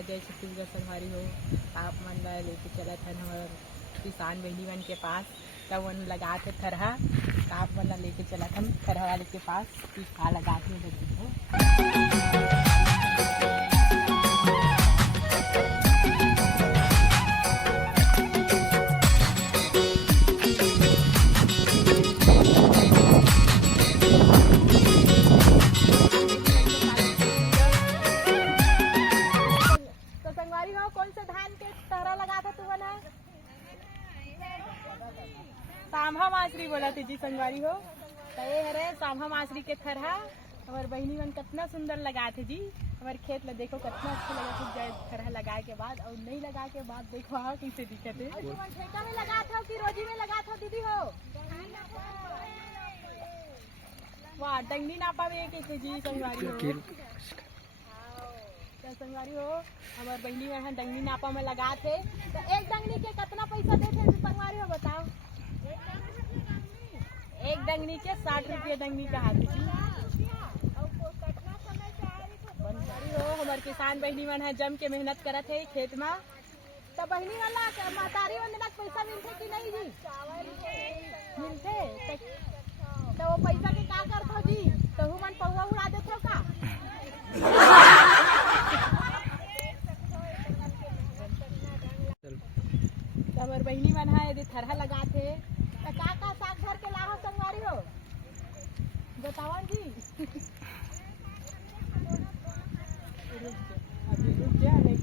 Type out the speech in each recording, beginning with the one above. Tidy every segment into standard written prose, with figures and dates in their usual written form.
जय छत्तीसगढ़ संगवारी हो। आप मन ला लेके चलत हन हमर किसान बहिनी मन के पास, तब मन लगा के थरहा आप मन ला लेके चलत हन थरहा वाले के पास कि का लगा के लगी हो। कौन से धान के तरह लगा था तुमन? साम्भा मासरी बोला थी जी संगवारी हो। तो ये हरे साम्भा मासरी के थरहा हमार बहिनी मन कितना सुंदर लगा थे जी। हमारे खेत में देखो कितना अच्छा लगा था जाए थरहा लगाए के बाद, और नहीं लगा के बाद देखो हाँ कैसे दिखते है। ठेका में लगा था कि रोजी में लगा था दीदी हो? वाह, डंडी नापा में कैसे जी संगवारी हो? संगवारी हो हमार बहनी में डंगनी नापा में लगा थे। तो एक डंगनी के कितना पैसा देते संगवारी हो बताओ? एक डंगनी के 60 रुपये डंगनी कहा हो। हमार किसान बहनी मन है जम के मेहनत करत है खेत में। तो बहनी वाला महतारी वंदना पैसा मिलते कि नहीं जी? मिलते। तो वो पैसा के का करत हो जी? तो मन पौवा उड़ा देते हो का? हमार बहनी मन है यदि थरहा लगाते तो का साग घर के लाहो संगवारी हो बतावन जी? अभी रुक जा नहीं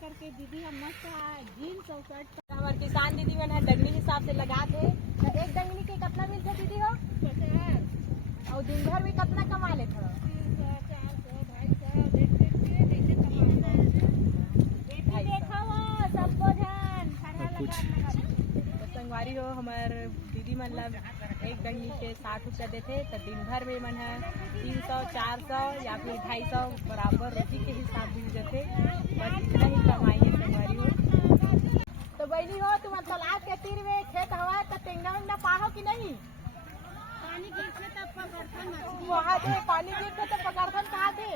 करके दीदी हम मस्त जीन्स और शर्ट हमारे किसान दीदी मन है डंगनी हिसाब से लगा थे। तो एक डंगनी के कितना मिलते दीदी हो? और दिन भर में कितना कमा लेते हो? तो संगवारी हो हमार दीदी मन ला एक डंगनी के 60 रुपया देते। तो दिन भर में मन है 300 400 या फिर 250 बराबर रोटी के हिसाब भी देते। बस इतना ही कमाई है संगवारी हो। तो बहनी हो तुम तालाब के तीर में खेत हवा तो टेंगा वेंगा पाहो कि नहीं? पानी गिरते तो पकड़थन वहाँ दे, पानी गिरते तो पकड़थन कहाँ दे?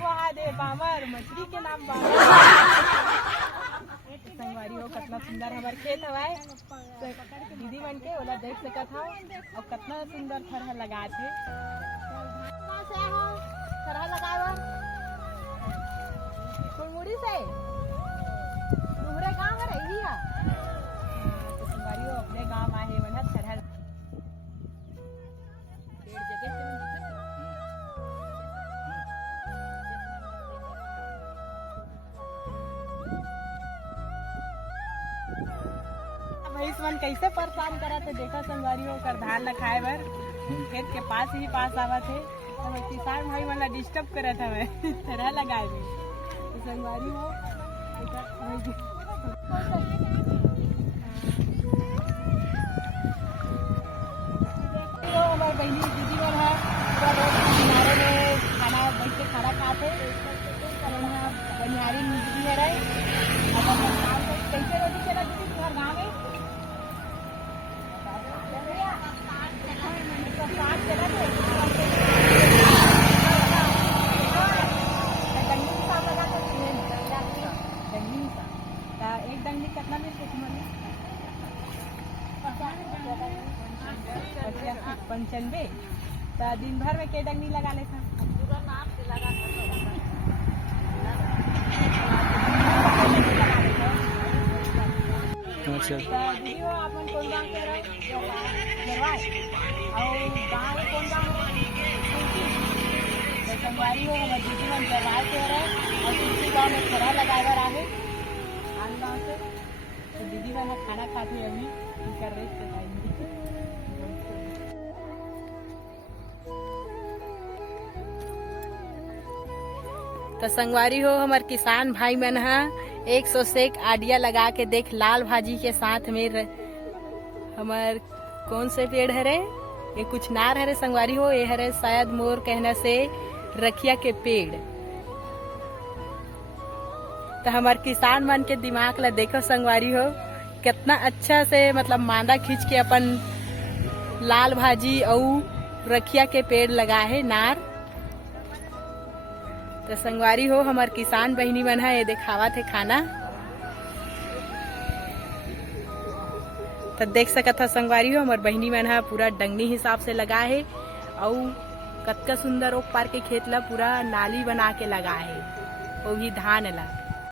वहाँ दे बामर, मछली के नाम बामर। संगवारी हो कितना सुंदर हमारे खेत हवाए। दीदी मन के ओला देख सकत हो और कितना सुंदर थरहा लगा थे। थरहा लगाए फुलमुड़ी से तुम्हारे गाँव में रही है? तो संगवारी हो अपने गाँव आए मन थरहा भैंस मन कैसे परेशान करत है देखा संगवारी हो। कर धान ल खाए बर खेत के पास ही पास आवत है। हमारे किसान भाई मन ला डिस्टर्ब करत हवे थरहा लगाए में। तो संगवारी हो हमारे बहनी दीदी मन है किनारे में खाना बैठ के खाना खाते। बनिहारी दीदी है रहे कैसे रोटी चला दीदी तुम्हारे गाँव में? एक डंडी कितना मिलते तुम्हारे? 95। तो दिन भर में के डंडी लगा लेता? अच्छा दीदी हो आप कौन गाँव के रहे? और गाँव में कौन गाँव तो संगवारी हो हमारे दीदी मन जवाई के रहे और दूसरी गाँव में थरहा लगाए बर आगे आन गाँव से। तो दीदी मन खाना खाते अभी कर रही थे। तो संगवारी हो हमारे किसान भाई मन है 100 से एक आडिया लगा के देख लाल भाजी के साथ में हमार कौन से पेड़ है रे? ये कुछ नार हरे संगवारी हो, ये हरे शायद मोर कहना से रखिया के पेड़। तो हमार किसान मन के दिमाग ला देखो संगवारी हो, कितना अच्छा से मतलब मांदा खींच के अपन लाल भाजी और रखिया के पेड़ लगा है नार। तो संगवारी हो हमार किसान बहिनी मन है ये दिखावा थे खाना। तो देख सकत हो संगवारी हो हमार बहिनी मन है पूरा डंगनी हिसाब से लगा है और कतका सुंदर ओ पार के खेत ला पूरा नाली बना के लगा है वो भी धान ला।